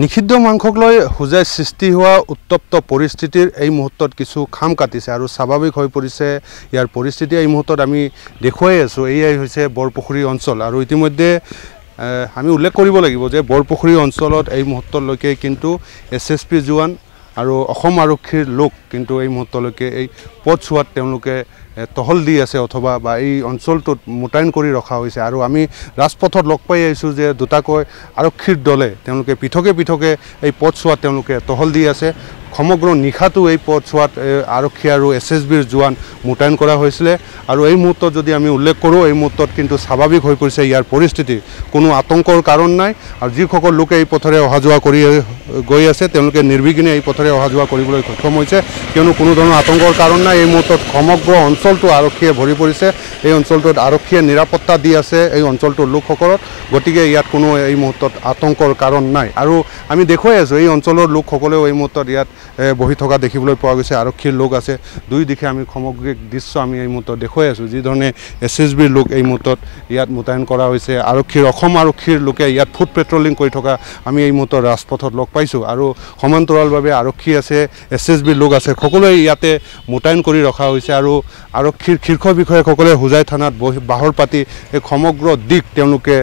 নিষিদ্ধ মাংসক লৈ হুজাই সৃষ্টি হোৱা উত্তপ্ত পৰিস্থিতিৰ এই মুহূৰ্তত কিছু খাম কাটিছে আৰু স্বাভাৱিক হৈ পৰিছে ইয়াৰ পৰিস্থিতি এই মুহূৰ্তত আমি দেখুৱাই আছোঁ এয়াই হৈছে বৰপুখুৰী অঞ্চল আৰু ইতিমধ্যে আমি উল্লেখ কৰিব লাগিব যে বৰপুখুৰী অঞ্চলত এই মুহূৰ্তলৈকে কিন্তু SSP জোৱান আৰু অসম আৰক্ষীৰ লোক কিন্তু এই মুহূৰ্তলৈকে এই পথছোৱাত তেওঁলোকে টহল দি আছে অথবা বা এই অঞ্চলটোত মোতায়েন কৰি ৰখা হৈছে আৰু আমি ৰাজপথত লগ পাই আহিছোঁ যে দুটাকৈ আৰক্ষীৰ দলে তেওঁলোকে পৃথকে এই পথছোৱাত তেওঁলোকে টহল দি আছে সমগ্ৰ নিশাটো এই পথছোৱাত আৰক্ষী আৰু SSBৰ জোৱান মোতায়েন কৰা হৈছিলে আৰু এই মুহূৰ্তত যদি আমি উল্লেখ কৰোঁ এই মুহূৰ্তত কিন্তু স্বাভাৱিক হৈ পৰিছে ইয়াৰ পৰিস্থিতি কোনো আতংকৰ কাৰণ নাই আৰু যিসকল লোকে এই পথৰে অহা যোৱা কৰি গৈ আছে তেওঁলোকে নিৰ্বিঘ্নে এই পথৰে অহা যোৱা কৰিবলৈ সক্ষম হৈছে কিয়নো কোনো ধৰণৰ আতংকৰ কাৰণ নাই এই মুহূৰ্তত সমগ্ৰ অঞ্চলটো আৰক্ষীয়ে ভৰি পৰিছে এই অঞ্চলটোত আৰক্ষীয়ে নিৰাপত্তা দি আছে এই অঞ্চলটোৰ লোকসকলক গতিকে ইয়াত কোনো এই মুহূৰ্তত আতংকৰ কাৰণ নাই আৰু আমি দেখুৱাই আছোঁ এই অঞ্চলৰ লোকসকলেও এই মুহূৰ্তত ইয়াত বহি থকা দেখিবলৈ পোৱা গৈছে আৰক্ষীৰ লোক আছে দুই দিশে আমি সামগ্ৰিক দৃশ্য আমি এই মুহূৰ্তত দেখুৱাই আছোঁ যি ধৰণে SSBৰ লোক এই মুহূৰ্তত ইয়াত মোতায়েন কৰা হৈছে অসম আৰক্ষীৰ লোকে ইয়াত ফুট পেট্ৰলিং কৰি থকা আমি এই মুহূৰ্তত ৰাজপথত লগ পাইছোঁ আৰু সমান্তৰালভাৱে আৰক্ষী আছে SSBৰ লোক আছে সকলোৱে ইয়াতে মোতায়েন কৰি ৰখা হৈছে আৰু আৰক্ষীৰ শীৰ্ষ বিষয়াসকলে হুজাই থানাত বাহৰ পাতি এই সমগ্ৰ দিশ তেওঁলোকে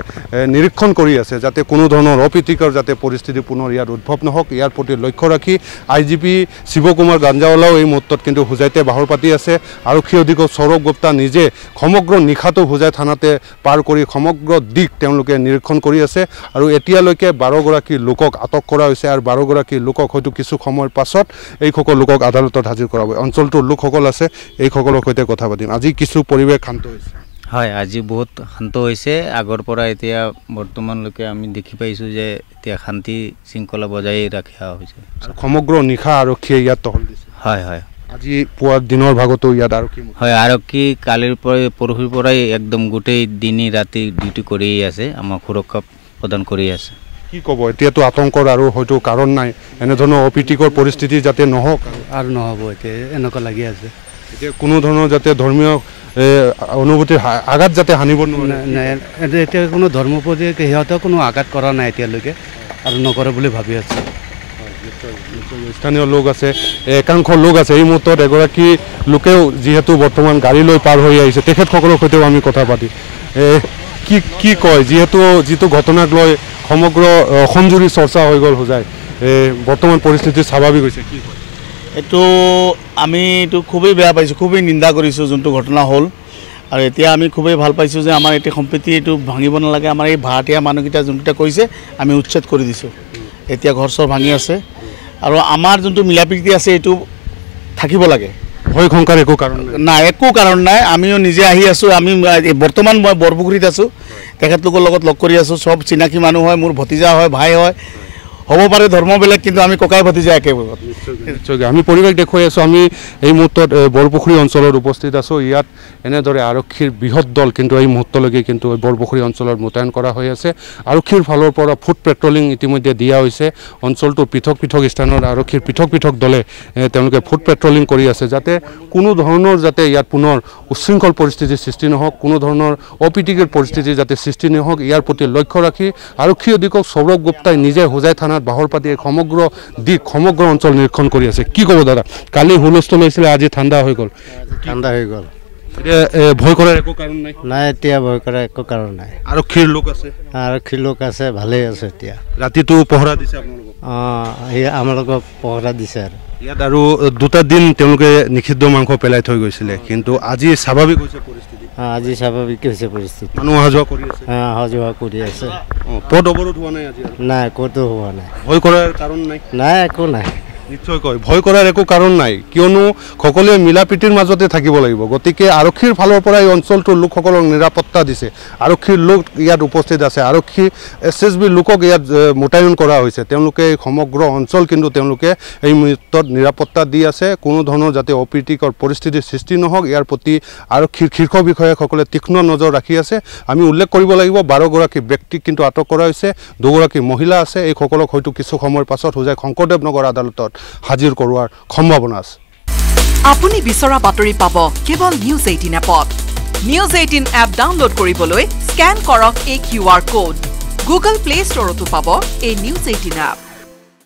নিৰীক্ষণ কৰি আছে যাতে কোনো ধৰণৰ অপ্ৰীতিকৰ যাতে পৰিস্থিতি পুনৰ ইয়াত উদ্ভৱ নহওক ইয়াৰ প্ৰতি লক্ষ্য ৰাখি IGP শিৱকুমাৰ গাঞ্জাৱালাও এই মুহূৰ্তত কিন্তু হুজাইতে বাহৰ পাতি আছে আৰক্ষী অধীক্ষক সৌৰভ গুপ্তা নিজে সমগ্ৰ নিশাটো হুজাই থানাতে পাৰ কৰি সমগ্ৰ দিশ তেওঁলোকে নিৰীক্ষণ কৰি আছে আৰু এতিয়ালৈকে 12গৰাকী লোকক আটক কৰা হৈছে আৰু 12গৰাকী লোকক হয়তো কিছু সময়ৰ পাছত এইসকল লোকক আদালতত হাজিৰ কৰা হ'ব অঞ্চলটোৰ লোকসকল আছে এইসকলৰ সৈতে কথা পাতিম আজি কিছু পৰিৱেশ শান্ত হৈছে হয় আজি বহুত শান্ত হৈছে আগৰ পৰা এতিয়া বৰ্তমানলৈকে আমি দেখি পাইছোঁ যে এতিয়া শান্তি শৃংখলা বজাই ৰখা হৈছে সমগ্ৰ নিশা আৰক্ষীয়ে ইয়াত টহল দিছে হয় হয় আজি পুৱা দিনৰ ভাগতো ইয়াত আৰক্ষী হয় আৰক্ষী কালিৰ পৰা পৰহিৰ পৰাই একদম গোটেই দিনে ৰাতি ডিউটি কৰি আছে আমাক সুৰক্ষা প্ৰদান কৰি আছে কি ক'ব এতিয়াতো আতংকৰ আৰু হয়তো কাৰণ নাই এনেধৰণৰ অপ্ৰীতিকৰ পৰিস্থিতি যাতে নহওক আৰু নহ'ব এতিয়া এনেকুৱা লাগি আছে এতিয়া কোনো ধৰণৰ যাতে ধৰ্মীয় অনুভূতিৰ আঘাত যাতে হানিব নাই এতিয়া কোনো ধৰ্মৰ প্ৰতি সিহঁতেও কোনো আঘাত কৰা নাই এতিয়ালৈকে আৰু নকৰে বুলি ভাবি আছে স্থানীয় লোক আছে একাংশ লোক আছে এই মুহূৰ্তত এগৰাকী লোকেও যিহেতু বৰ্তমান গাড়ী লৈ পাৰ হৈ আহিছে তেখেতসকলৰ সৈতেও আমি কথা পাতি কি কয় যিটো ঘটনাক লৈ সমগ্ৰ অসমজুৰি চৰ্চা হৈ গ'ল হুজাই বৰ্তমান পৰিস্থিতি স্বাভাৱিক হৈছে কি কয় এইটো আমি এইটো খুবেই বেয়া পাইছোঁ খুবেই নিন্দা কৰিছোঁ যোনটো ঘটনা হ'ল আৰু এতিয়া আমি খুবেই ভাল পাইছোঁ যে আমাৰ এতিয়া সম্প্ৰীতি এইটো ভাঙিব নালাগে আমাৰ এই ভাড়াতীয়া মানুহকেইটা যোনকেইটা কৈছে আমি উচ্ছেদ কৰি দিছোঁ এতিয়া ঘৰ চৰ ভাঙি আছে আৰু আমাৰ যোনটো মিলাপ্ৰীতি আছে এইটো থাকিব লাগে ভয় শংকাৰ একো কাৰণ নাই একো কাৰণ নাই আমিও নিজে আহি আছোঁ আমি বৰ্তমান মই বৰপুখুৰীত আছোঁ তেখেতলোকৰ লগত লগ কৰি আছোঁ চব চিনাকি মানুহ হয় মোৰ ভতিজা হয় ভাই হয় হ'ব পাৰে ধৰ্ম বেলেগ কিন্তু আমি ককাই ভতিজা একেবাৰে আমি পৰিৱেশ দেখুৱাই আছোঁ আমি এই মুহূৰ্তত বৰপুখুৰী অঞ্চলত উপস্থিত আছোঁ ইয়াত এনেদৰে আৰক্ষীৰ বৃহৎ দল কিন্তু এই মুহূৰ্তলৈকে কিন্তু বৰপুখুৰী অঞ্চলত মোতায়েন কৰা হৈ আছে আৰক্ষীৰ ফালৰ পৰা ফুট পেট্ৰলিং ইতিমধ্যে দিয়া হৈছে অঞ্চলটোৰ পৃথক স্থানত আৰক্ষীৰ পৃথক দলে তেওঁলোকে ফুট পেট্ৰলিং কৰি আছে যাতে কোনো ধৰণৰ যাতে ইয়াত পুনৰ উচ্ছৃংখল পৰিস্থিতিৰ সৃষ্টি নহওক কোনো ধৰণৰ অপ্ৰীতিকৰ পৰিস্থিতি যাতে সৃষ্টি নহওক ইয়াৰ প্ৰতি লক্ষ্য ৰাখি আৰক্ষী অধীক্ষক সৌৰভ গুপ্তাই নিজে হুজাই থানাত বাহৰ পাতি সমগ্ৰ অঞ্চল নিৰীক্ষণ কৰি আছে কি ক'ব দাদা কালি হুলস্থুল হৈছিলে আজি ঠাণ্ডা হৈ গ'ল এতিয়া ভয় কৰাৰ একো কাৰণ নাই এতিয়া ভয় কৰাৰ একো কাৰণ নাই আৰক্ষীৰ লোক আছে ভালেই আছে এতিয়া ৰাতিটো পহৰা দিছে আপোনালোকক পহৰা দিছে আৰু ইয়াত আৰু দুটা দিন তেওঁলোকে নিষিদ্ধ মাংস পেলাই থৈ গৈছিলে কিন্তু আজি স্বাভাৱিক হৈছে পৰিস্থিতি আজি স্বাভাৱিক হৈছে পৰিস্থিতি মানুহ অহা যোৱা কৰি আছে পথ অৱৰোধ হোৱা নাই আজি নাই ক'তো হোৱা নাই ভয় কৰাৰ কাৰণ নাই একো নাই নিশ্চয় কয় ভয় কৰাৰ একো কাৰণ নাই কিয়নো সকলোৱে মিলাপ্ৰীতিৰ মাজতে থাকিব লাগিব গতিকে আৰক্ষীৰ ফালৰ পৰা এই অঞ্চলটোৰ লোকসকলক নিৰাপত্তা দিছে আৰক্ষীৰ লোক ইয়াত উপস্থিত আছে আৰক্ষী SSB লোকক ইয়াত মোতায়েন কৰা হৈছে তেওঁলোকে সমগ্ৰ অঞ্চল কিন্তু তেওঁলোকে এই মুহূৰ্তত নিৰাপত্তা দি আছে কোনো ধৰণৰ যাতে অপ্ৰীতিকৰ পৰিস্থিতিৰ সৃষ্টি নহওক ইয়াৰ প্ৰতি আৰক্ষীৰ শীৰ্ষ বিষয়াসকলে তীক্ষ্ণ নজৰ ৰাখি আছে আমি উল্লেখ কৰিব লাগিব 12গৰাকী ব্যক্তিক কিন্তু আটক কৰা হৈছে 2গৰাকী মহিলা আছে এইসকলক হয়তো কিছু সময়ৰ পাছত হুজাই শংকৰদেৱ নগৰ আদালতত হাজিৰ কৰোৱাৰ সম্ভাৱনা আছে আপুনি বিচৰা বাতৰি পাব কেৱল নিউজ 18 এপত নিউজ 18 এপ ডাউনলোড কৰিবলৈ স্ক্যান কৰক এই QR কোড গুগল প্লে ষ্টৰতো পাব এই নিউজ 18 এপ